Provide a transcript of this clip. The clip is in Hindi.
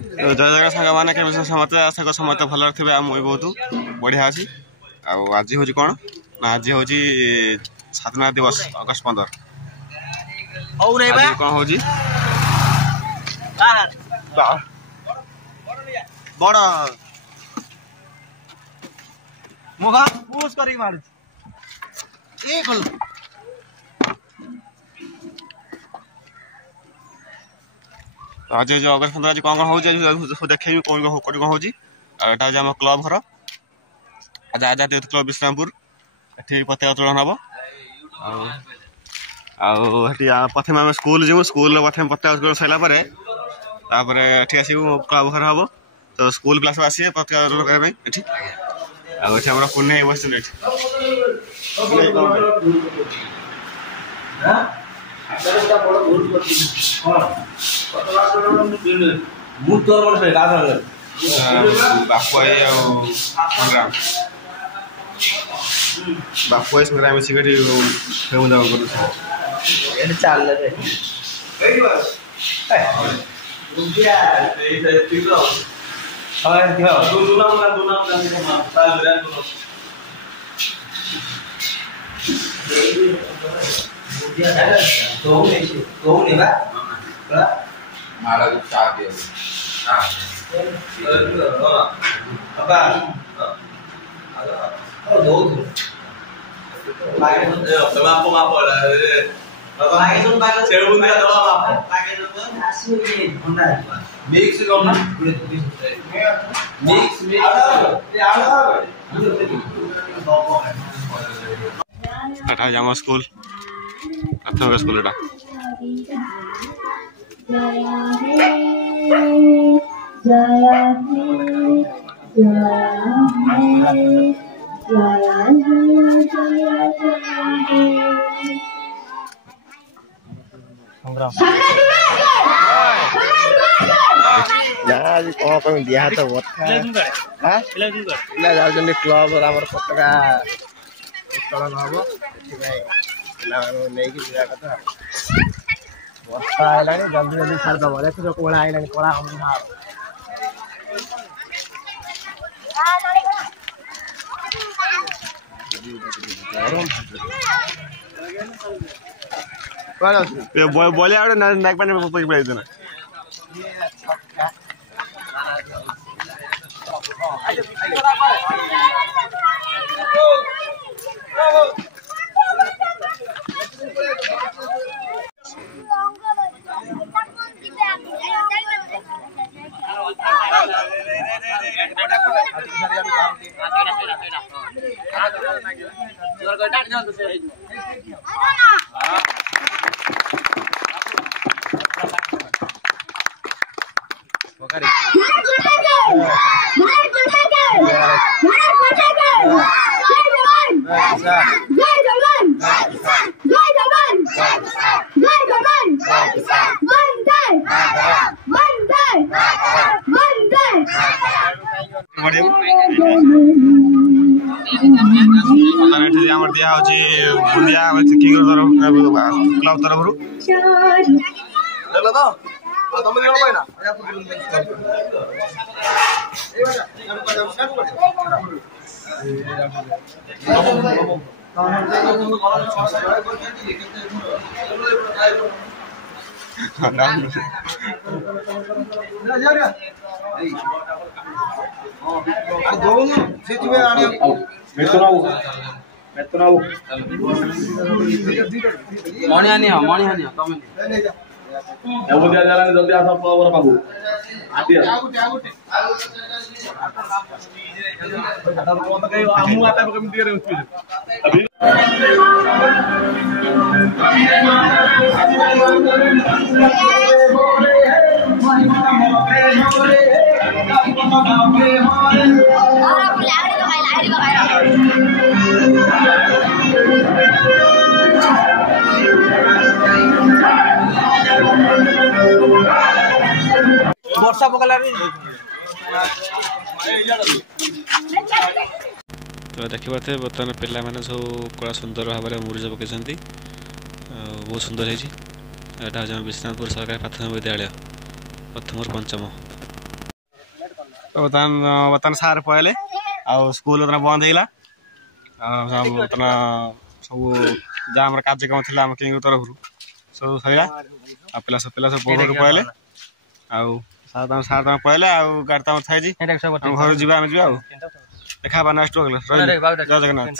जय जगह सांग मैंने केमी समस्त आशा कर समस्त भल थे मुझे बहुत बढ़िया अच्छी आज हूँ कौन ना आज हूँ स्वाधीनता दिवस अगस्ट 15 कौन हूँ बड़ मुखा पुश कर मार आज जो अगस्त 15 आज कौन कौन हो देखेबी कौन कौन हो आम क्लब घर आज आजाद यूथ क्लब विश्रामपुर ये पताका उत्तोलन हम प्रथम आम स्कूल जीव स्कूल प्रथम पताका उत्तोलन सारापर आसू क्लब घर हम तो स्कूल क्लास आसे पताका उत्तोलन करने आम पुण्य बस बापू संग्राम मिसिक आम स्कूल प्राथमिक स्कूल कौन दिया तो पिला जाऊँ क्लब आम पताका उत्तोलन हम नहीं कथा वर्षा है जल्दी जल्दी छाड़देव देखो कौन आईला कला बोलिया नाक पानी ना दिया बुंदिया क्लब जल्दी आस पाखु वर्षा पकला तो देखिए बर्तमान पिला मैंने सब कला सुंदर भाव में मुरुज पकई बहुत सुंदर है। विश्रामपुर सरकारी प्राथमिक विद्यालय प्रथम पंचम। ବର୍ତ୍ତମାନ ସାର୍ ପଳେଇଲେ ଆଉ ସ୍କୁଲ ବର୍ତ୍ତମାନ ବନ୍ଦ ହେଇଗଲା ବର୍ତ୍ତମାନ ସବୁ ଯାହା ଆମର କାର୍ଯ୍ୟକ୍ରମ ଥିଲା ଆମ କିଙ୍ଗ ତରଫରୁ ସବୁ ସରିଲା ଆଉ ପିଲା ସବୁ ପୋଖରକୁ ପଳେଇଲେ ଆଉ ସାର୍ ତମେ ପଳେଇଲେ ଆଉ ଗାଡ଼ି ତମର ଥାଇଛି ଘରକୁ ଯିବା ଆମେ ଯିବା ଆଉ ଦେଖା ହେବା ନେକ୍ସଟ ରହିଲି ଜୟ ଜଗନ୍ନାଥ।